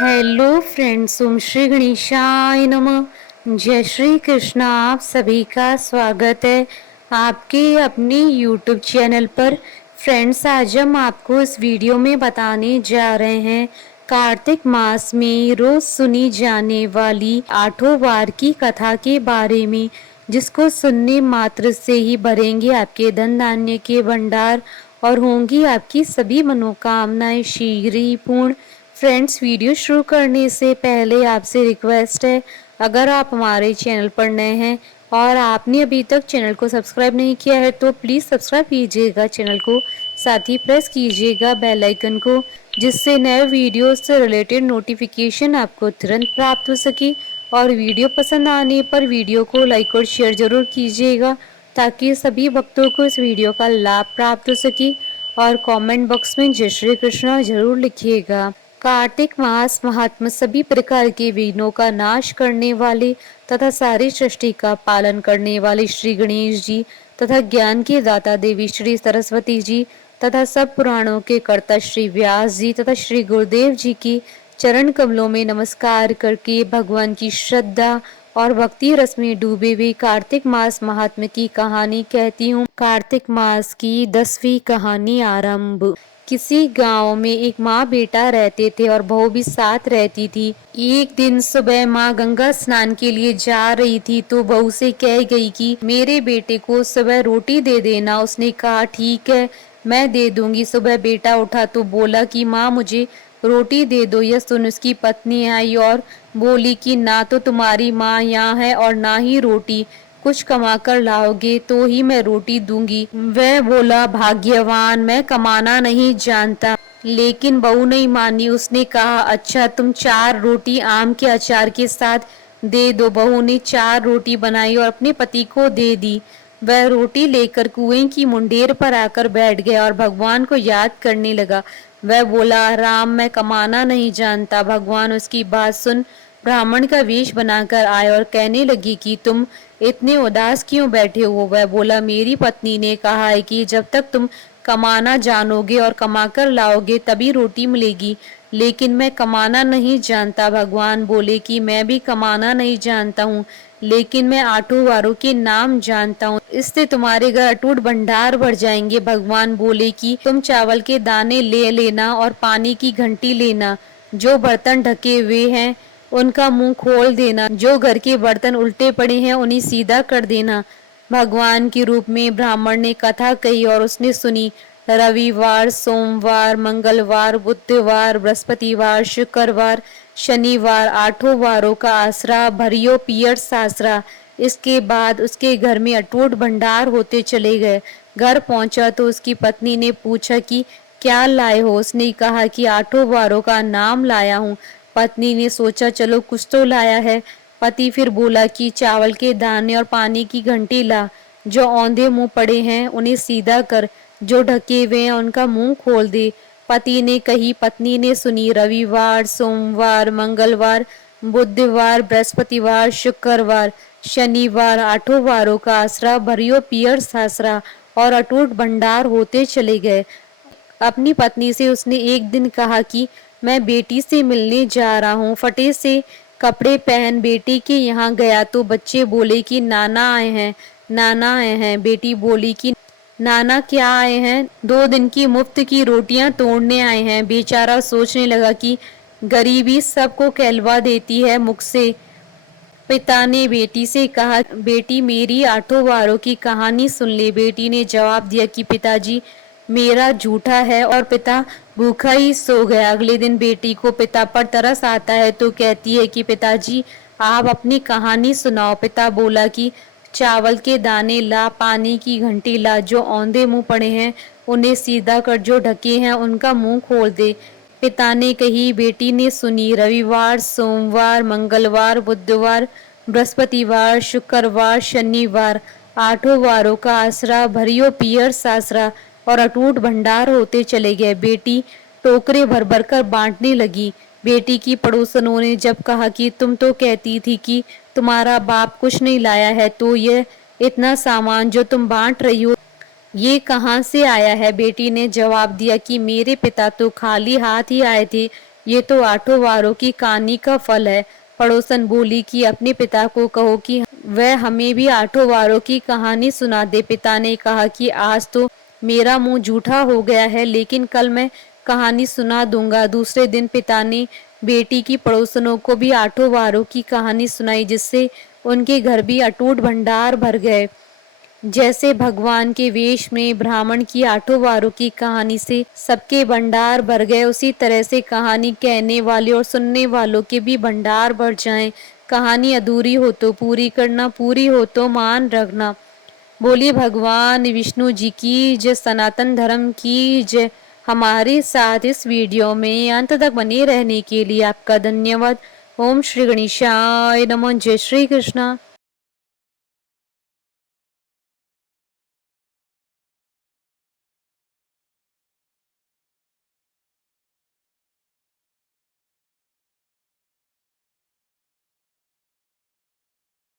Hello friends, ओम श्री गणेशाय नमः। जय श्री कृष्णा। आप सभी का स्वागत है आपके अपने यूट्यूब चैनल पर। फ्रेंड्स, आज हम आपको इस वीडियो में बताने जा रहे हैं कार्तिक मास में रोज सुनी जाने वाली आठों वार की कथा के बारे में, जिसको सुनने मात्र से ही भरेंगे आपके धन धान्य के भंडार और होंगी आपकी सभी मनोकामनाएं शीघ्र ही पूर्ण। फ्रेंड्स, वीडियो शुरू करने से पहले आपसे रिक्वेस्ट है, अगर आप हमारे चैनल पर नए हैं और आपने अभी तक चैनल को सब्सक्राइब नहीं किया है तो प्लीज़ सब्सक्राइब कीजिएगा चैनल को, साथ ही प्रेस कीजिएगा बेल आइकन को, जिससे नए वीडियो से रिलेटेड नोटिफिकेशन आपको तुरंत प्राप्त हो सके। और वीडियो पसंद आने पर वीडियो को लाइक और शेयर जरूर कीजिएगा, ताकि सभी भक्तों को इस वीडियो का लाभ प्राप्त हो सके। और कमेंट बॉक्स में जय श्री कृष्णा जरूर लिखिएगा। कार्तिक मास महात्मा सभी प्रकार के विघ्नों का नाश करने वाले तथा सारी सृष्टि का पालन करने वाले श्री गणेश जी तथा ज्ञान के दाता देवी श्री सरस्वती जी तथा सब पुराणों के कर्ता श्री व्यास जी तथा श्री गुरुदेव जी की चरण कमलों में नमस्कार करके भगवान की श्रद्धा और भक्ति रस में डूबे हुए कार्तिक मास महात्मा की कहानी कहती हूँ। कार्तिक मास की 10वीं कहानी आरंभ। किसी गांव में एक माँ बेटा रहते थे और बहू भी साथ रहती थी। एक दिन सुबह माँ गंगा स्नान के लिए जा रही थी तो बहू से कह गई कि मेरे बेटे को सुबह रोटी दे देना। उसने कहा ठीक है, मैं दे दूंगी। सुबह बेटा उठा तो बोला कि माँ मुझे रोटी दे दो। यह सुन उसकी पत्नी आई और बोली कि ना तो तुम्हारी माँ यहाँ है और ना ही रोटी, कुछ कमा कर लाओगे तो ही मैं रोटी दूंगी। वह बोला भाग्यवान, मैं कमाना नहीं जानता। लेकिन बहू नहीं मानी। उसने कहा अच्छा, तुम 4 रोटी आम के अचार के साथ दे दो। बहू ने 4 रोटी बनाई और अपने पति को दे दी। वह रोटी लेकर कुएं की मुंडेर पर आकर बैठ गया और भगवान को याद करने लगा। वह बोला राम, मैं कमाना नहीं जानता। भगवान उसकी बात सुन ब्राह्मण का वेश बनाकर आए और कहने लगी कि तुम इतने उदास क्यों बैठे हो। वह बोला मेरी पत्नी ने कहा है कि जब तक तुम कमाना जानोगे और कमाकर लाओगे तभी रोटी मिलेगी, लेकिन मैं कमाना नहीं जानता। भगवान बोले कि मैं भी कमाना नहीं जानता हूँ, लेकिन मैं आठों वारों के नाम जानता हूँ, इससे तुम्हारे घर अटूट भंडार भर जाएंगे। भगवान बोले कि तुम चावल के दाने ले लेना और पानी की घंटी लेना। जो बर्तन ढके हुए हैं उनका मुंह खोल देना। जो घर के बर्तन उल्टे पड़े हैं उन्हें सीधा कर देना। भगवान के रूप में ब्राह्मण ने कथा कही और उसने सुनी। रविवार, सोमवार, मंगलवार, बुधवार, बृहस्पतिवार, शुक्रवार, शनिवार, आठों वारों का आसरा भरियो पियर सासरा। इसके बाद उसके घर में अटूट भंडार होते चले गए। घर पहुंचा तो उसकी पत्नी ने पूछा कि क्या लाए हो। उसने कहा कि आठों वारों का नाम लाया हूँ। पत्नी ने सोचा चलो कुछ तो लाया है। पति फिर बोला कि चावल के दाने और पानी की घंटी ला। जो औंधे मुंह पड़े हैं उन्हें सीधा कर, जो ढके हुए हैं उनका मुंह खोल दे। पति ने कही, पत्नी ने सुनी। रविवार, सोमवार, मंगलवार, बुधवार, बृहस्पतिवार, शुक्रवार, शनिवार, आठों वारों का आसरा भरियो पियर सासरा और अटूट भंडार होते चले गए। अपनी पत्नी से उसने एक दिन कहा कि मैं बेटी से मिलने जा रहा हूँ। फटे से कपड़े पहन बेटी के यहाँ गया तो बच्चे बोले कि नाना आए हैं, नाना आए हैं। बेटी बोली कि नाना क्या आए हैं, 2 दिन की मुफ्त की रोटियां तोड़ने आए हैं। बेचारा सोचने लगा कि गरीबी सबको कहलवा देती है मुख से। पिता ने बेटी से कहा बेटी मेरी आठों वारों की कहानी सुन ले। बेटी ने जवाब दिया कि पिताजी मेरा झूठा है, और पिता भूखा ही सो गया। अगले दिन बेटी को पिता पर तरस आता है तो कहती है कि पिताजी आप अपनी कहानी सुनाओ। पिता बोला कि चावल के दाने ला, पानी की घंटी ला। जो औंधे मुंह पड़े हैं उन्हें सीधा कर, जो ढके हैं उनका मुंह खोल दे। पिता ने कही, बेटी ने सुनी। रविवार, सोमवार, मंगलवार, बुधवार, बृहस्पतिवार, शुक्रवार, शनिवार, आठों वारों का आसरा भरियो पियर सासरा और अटूट भंडार होते चले गए। बेटी टोकरे भर भर कर बांटने लगी। बेटी की पड़ोसनों ने जब कहा कि तुम तो कहती थी कि तुम्हारा बाप कुछ नहीं लाया है, तो ये इतना सामान जो तुम बांट रही हो ये कहाँ से आया है। बेटी ने जवाब दिया कि मेरे पिता तो खाली हाथ ही आए थे, ये तो आठों वारों की कहानी का फल है। पड़ोसन बोली कि अपने पिता को कहो कि वह हमें भी आठों वारों की कहानी सुना दे। पिता ने कहा कि आज तो मेरा मुंह जूठा हो गया है, लेकिन कल मैं कहानी सुना दूंगा। दूसरे दिन पिता ने बेटी की पड़ोसनों को भी आठों वारों की कहानी सुनाई, जिससे उनके घर भी अटूट भंडार भर गए। जैसे भगवान के वेश में ब्राह्मण की आठों वारों की कहानी से सबके भंडार भर गए, उसी तरह से कहानी कहने वाले और सुनने वालों के भी भंडार भर जाएं। कहानी अधूरी हो तो पूरी करना, पूरी हो तो मान रखना। बोलिए भगवान विष्णु जी की जय, सनातन धर्म की जय। हमारे साथ इस वीडियो में अंत तक बने रहने के लिए आपका धन्यवाद। ओम श्री गणेशाय नमः। जय श्री कृष्णा।